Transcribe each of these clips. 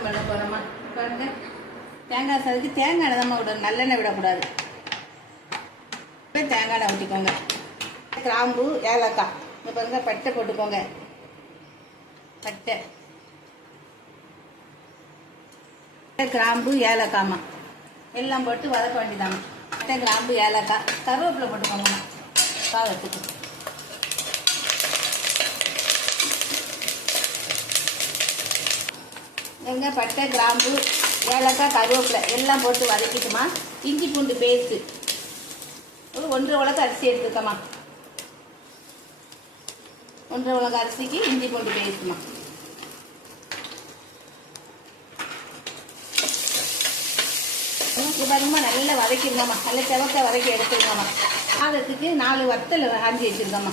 சாதம் பண்ண போகிறோம்மா. பாருங்க, தேங்காய் சாதத்துக்கு தேங்காய் எண்ணெய் தான் விடணும், நல்லெண்ணெய் விடக்கூடாது. தேங்காய் எண்ணெய் ஊற்றிக்கோங்க. கிராம்பு, ஏலக்காய், இங்கே பாருங்க, பட்டை போட்டுக்கோங்க. பட்டை, கிராம்பு, ஏலக்காய்மா எல்லாம் போட்டு வதக்க வேண்டியதாம்மா. பட்டை, கிராம்பு, ஏலக்காய், கருவேப்பிலை போட்டுக்கோங்கம்மா சாதத்துக்கு. எங்க பட்டை, கிராம்பு, ஏலக்காய், கருவேப்பிலை எல்லாம் போட்டு வதக்கிட்டுமா. இஞ்சி பூண்டு பேஸ்ட்டு ஒரு 1.5 உலக்கு அரிசி எடுத்துக்கம்மா. 1.5 உலக்கு அரிசிக்கு இஞ்சி பூண்டு பேஸ்ட்டுமா. பாருங்கம்மா, நல்லா வதக்கிருங்கம்மா. நல்லா செவக்க வதக்கி எடுத்துருங்கம்மா. சாதத்துக்கு 4 வத்தல் ஆஞ்சி வச்சிருக்கம்மா.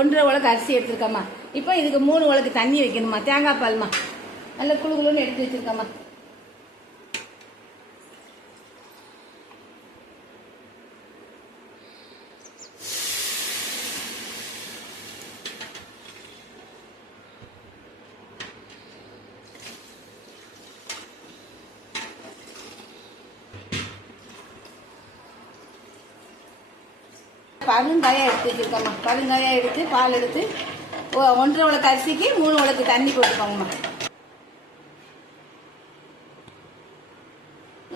ஒன்றரை உலக்கு அரிசி எடுத்துருக்கம்மா. இப்போ இதுக்கு 3 உலக்கு தண்ணி வைக்கணுமா. தேங்காய் பால்மா நல்லா குழு குழுன்னு எடுத்து வச்சிருக்கம்மா. பருங்காயாக எடுத்து வச்சுருக்கோம்மா. பருங்காயாக எடுத்து பால் எடுத்து 1.5 உலக்கு அரிசிக்கு 3 உலக்கு தண்ணி போட்டுக்கோங்கம்மா.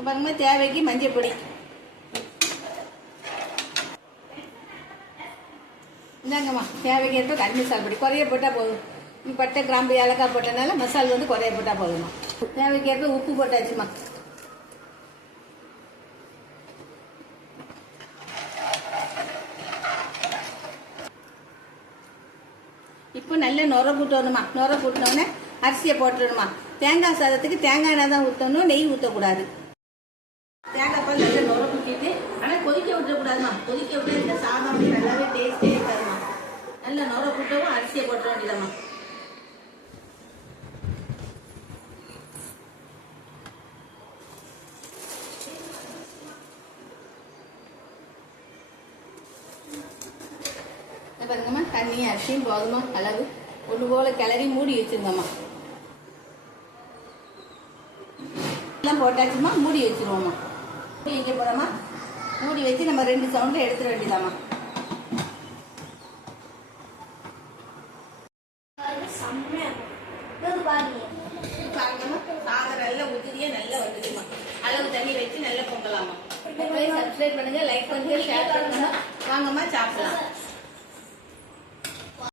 பாருங்கம்மா, தேவைக்கு மஞ்சள் பொடி. இந்தாங்கம்மா, தேவைக்கு ஏற்ப கறி மசாலா பொடி குறைய போட்டால் போதும். பட்டை, கிராம்பு, ஏலக்காய் போட்டனால மசாலா வந்து குறைய போட்டால் போதும்மா. தேவைக்கு ஏற்ப உப்பு போட்டாச்சுமா. இப்போ நல்ல நுர கூட்டணுமா. நுர கூட்டினோடனே அரிசியை போட்டுடணுமா. தேங்காய் சாதத்துக்கு தேங்காய் எண்ணெய் தான் ஊற்றணும், நெய் ஊற்றக்கூடாது. தேங்காய் பால் நல்லா நுர கூட்டிட்டு, ஆனால் கொதிக்க விட்டுறக்கூடாதுமா. கொதிக்க விட்டு சாதம் அப்படி நல்லாவே டேஸ்டே இருக்காதுமா. நல்லா நுர கூட்டவும் அரிசியை போட்டுற வேண்டியதாம்மா. பாருங்கம்மா, தண்ணி அரிசியும் போதுமா அளவு ஒன்று போல கிளறி மூடி வச்சிருங்கம்மா. எல்லாம் போட்டாச்சுமா, மூடி வச்சிருவோம்மா. இங்கே போகிறோமா, மூடி வச்சு நம்ம 2 சவுண்டில் எடுத்துட வேண்டியதாம்மா. பாருங்கம்மா, சாதம் நல்லா உதிரியா நல்லா வந்துடுமா. அளவு தண்ணி வச்சு நல்லா பொங்கலாமா. சப்ஸ்கிரைப் பண்ணுங்க, லைக் பண்ணுங்க, ஷேர் பண்ணுங்க. வாங்கம்மா சாப்பிடலாம்.